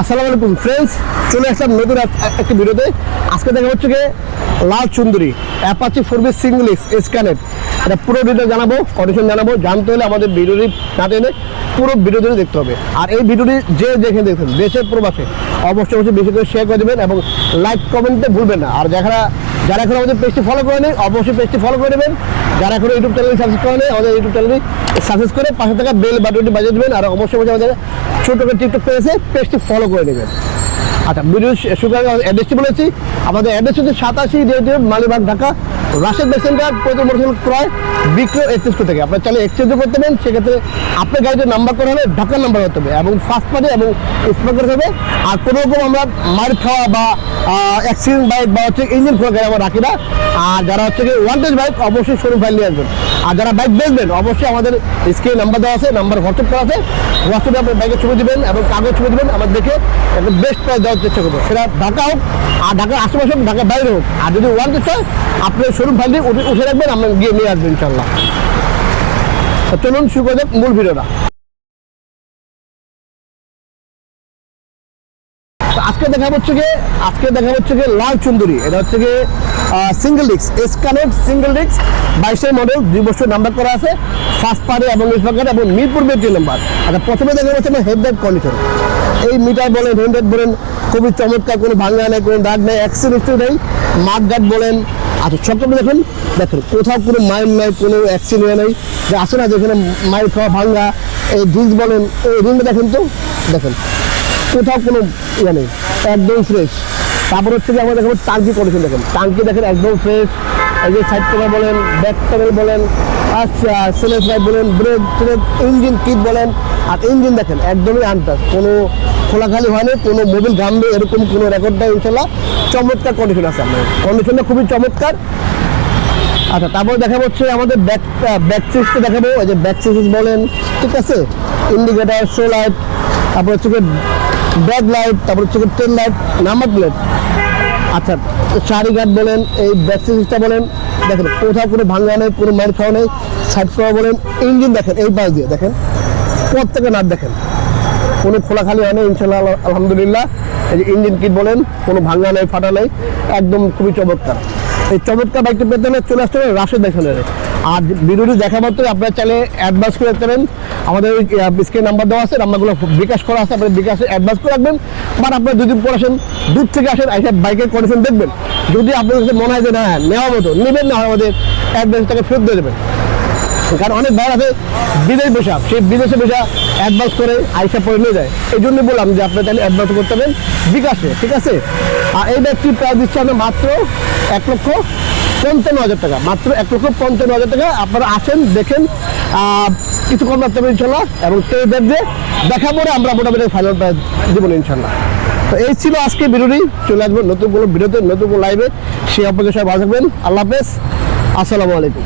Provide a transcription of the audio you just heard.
আসসালামু আলাইকুম ফ্রেন্ডস, চলে আসলাম নতুন একটা ভিডিওতে। আজকে দেখা হচ্ছে কি লাল সুন্দরী Apache 4B single x connect. এটা পুরো ভিডিও জানাবো, কন্ডিশন জানাবো। জানতে হলে আমাদের ভিডিওটি না টেনে পুরো ভিডিও ধরে দেখতে হবে। আর এই ভিডিওটি যে দেখে দেখবেন দেশের প্রবাসে অবশ্যই বেশি করে শেয়ার করে দেবেন এবং লাইক কমেন্টে ভুলবেন না। আর যারা এখন আমাদের পেজটি ফলো করে নেই অবশ্যই পেজটি ফলো করে দেবেন। যারা এখন ইউটিউব চ্যানেল সাবস্ক্রাইব করে নেই আমাদের ইউটিউব চ্যানেলটি সাবস্ক্রাইব করে পাশে থাকা বেল বাটনটি বাজিয়ে দেবেন। আর অবশ্যই আমাদের ছোট করে টিকটক পেজটি ফলো করে নেবেন। আচ্ছা, ভিডিও শুরু করে অ্যাড্রেসটি বলেছি। আমাদের অ্যাড্রেস হচ্ছে 87 মালিবাগ, ঢাকা। রাশেদ বাইক সেন্টার, প্রতি মোটরসাইকেল ক্রয় বিক্রয় এক্সচেঞ্জ থেকে আপনার চাইলে এক্সচেঞ্জও করতে পারেন। সেক্ষেত্রে আপনার গাড়িতে নাম্বার করা হবে ঢাকার নাম্বার হতে হবে এবং ফার্স্ট পার্টি এবং স্পেকার হবে। আর কোনো রকম আমরা মার খাওয়া বা অ্যাক্সিডেন্ট বাইক বা হচ্ছে ইঞ্জিন খোলা গাড়ি আমরা রাখি না। আর যারা হচ্ছে কি ওয়ান্টেজ বাইক অবশ্যই শোরুম ফাইল নিয়ে আসবেন। আর যারা বাইক বেচবেন অবশ্যই আমাদের স্ক্রিনে নাম্বার দেওয়া আছে, নাম্বার হোয়াটসঅ্যাপ করা আছে। হোয়াটসঅ্যাপে আপনার বাইকের ছবি দেবেন এবং কাগজ ছবি দেবেন, আমরা দেখে একটা বেস্ট প্রাইস দেওয়ার চেষ্টা করবো। সেটা ঢাকা হোক আর ঢাকার আশেপাশে হোক, ঢাকার বাইরে হোক। আর যদি ওয়ান্টেজ হয় আপনার শোরুম ফাইলটি উঠে রাখবেন, আমরা গিয়ে নিয়ে আসবেন ইনশাল্লাহ। চলুন শুরু করে দেব মূল ভিডিওটা। আজকে দেখা হচ্ছে কি লাল সুন্দরী। এটা হচ্ছে কি single disc S connect single disc 22 model, 2 বছর নাম্বার করা আছে, ফার্স্ট পার্টি এবং স্পেকার এবং মিরপুর বেটি নাম্বার। আচ্ছা, প্রথমে দেখা যাচ্ছে না হেডলাইট কন্ডিশন। এই মিটার বলেন, হেডলাইট বলেন, খুবই চমৎকার, কোনো ভাঙা নেই, কোনো দাগ নেই, অ্যাক্সিডেন্ট নেই, মাঠ গার্ড বলেন। আচ্ছা, সবটা দেখেন কোথাও কোনো মাইল নেই, কোনো অ্যাক্সিডেন্ট নেই। যে আসে না যেখানে মাইল খাওয়া ভাঙা, এই ডিস্ক বলেন, এই রিংটা দেখেন তো, দেখেন কোথাও কোনো ইয়ে নেই, একদম ফ্রেশ। তারপর হচ্ছে কি আমরা দেখেন টাঙ্কি কন্ডিশন, দেখেন টাঙ্কি দেখেন একদম ফ্রেশ। এই যে সাইড প্যানেল বলেন, ব্যাক প্যানেল বলেন, আচ্ছা সেলেস লাইট বলেন, ব্রেক ট্রেক, ইঞ্জিন কিট বলেন। আর ইঞ্জিন দেখেন একদমই আনটাচ, কোনো খোলাখালি হয়নি, কোনো মোবিল ঘামবে এরকম কোনো রেকর্ড নেই ইনশাল্লাহ। চমৎকার কন্ডিশন আছে আপনার, কন্ডিশনটা খুবই চমৎকার। আচ্ছা, তারপর দেখা হচ্ছে আমাদের ব্যাক সিটটা দেখাবো। এই যে ব্যাক সিট বলেন, ঠিক আছে, ইন্ডিকেটার, শো লাইট, তারপর হচ্ছে ব্যাক লাইট, তারপর হচ্ছে টেল লাইট, নাম্বার প্লেট। আচ্ছা, চারি গার্ড বলেন, এই ব্যাক সিটটা বলেন, দেখেন কোথাও কোনো ভাঙা নেই, কোনো মাইল খাওয়া নেই। সাইড ফ্লোর বলেন, ইঞ্জিন দেখেন এই পাশ দিয়ে দেখেন প্রত্যেকে নাট দেখেন, কোনো খোলাখালি হয় না ইনশাল্লাহ আলহামদুলিল্লাহ। এই যে ইঞ্জিন কিট বলেন, কোনো ভাঙা নেই, ফাটা নেই, একদম খুবই চমৎকার। এই চমৎকার বাইকটি পেতে হলে চলে আসতে হবে রাশেদ বাইক সেন্টারে। আর ভিডিওটি দেখা মাত্র আপনারা চাইলে অ্যাডভান্স করে রাখতে পারেন। আমাদের স্ক্রিনে নাম্বার দেওয়া আছে, নাম্বারগুলো বিকাশ করা আছে, আপনার বিকাশে অ্যাডভান্স করে রাখবেন। বাট আপনার যদি পর আসেন, দূর থেকে আসেন, এসে বাইকের কন্ডিশন দেখবেন। যদি আপনার কাছে মনে হয় যে না নেওয়ার মতো নেবেন, না হয় আমাদের অ্যাডভান্সটাকে ফেরত দিয়ে দেবেন। কারণ অনেক ভাই আছে বিদেশ বসা, সেই বিদেশে বসা অ্যাডভান্স করে আইসা পরে নিয়ে যায়। এই জন্যই বললাম যে আপনার তাহলে অ্যাডভান্স করতে হবে বিকাশে, ঠিক আছে। আর এই ব্যাগটির প্রাইস দিচ্ছে আমরা মাত্র 1,55,000 টাকা, মাত্র 1,55,000 টাকা। আপনারা আসেন, দেখেন, কিছু কম রাখতে হবে ইনশাল্লাহ। এবং সেই ব্যাগ দিয়ে দেখা পরে আমরা মোটামুটি ফাইনাল প্রাইস দেবো ইনশাল্লাহ। তো এই ছিল আজকে ভিডিওটি। চলে আসবেন নতুন কোনো ভিডিওতে, নতুন কোনো লাইভে। সেই অপেক্ষা সবাই ভালো থাকবেন। আল্লাহ হাফেজ, আসসালামু আলাইকুম।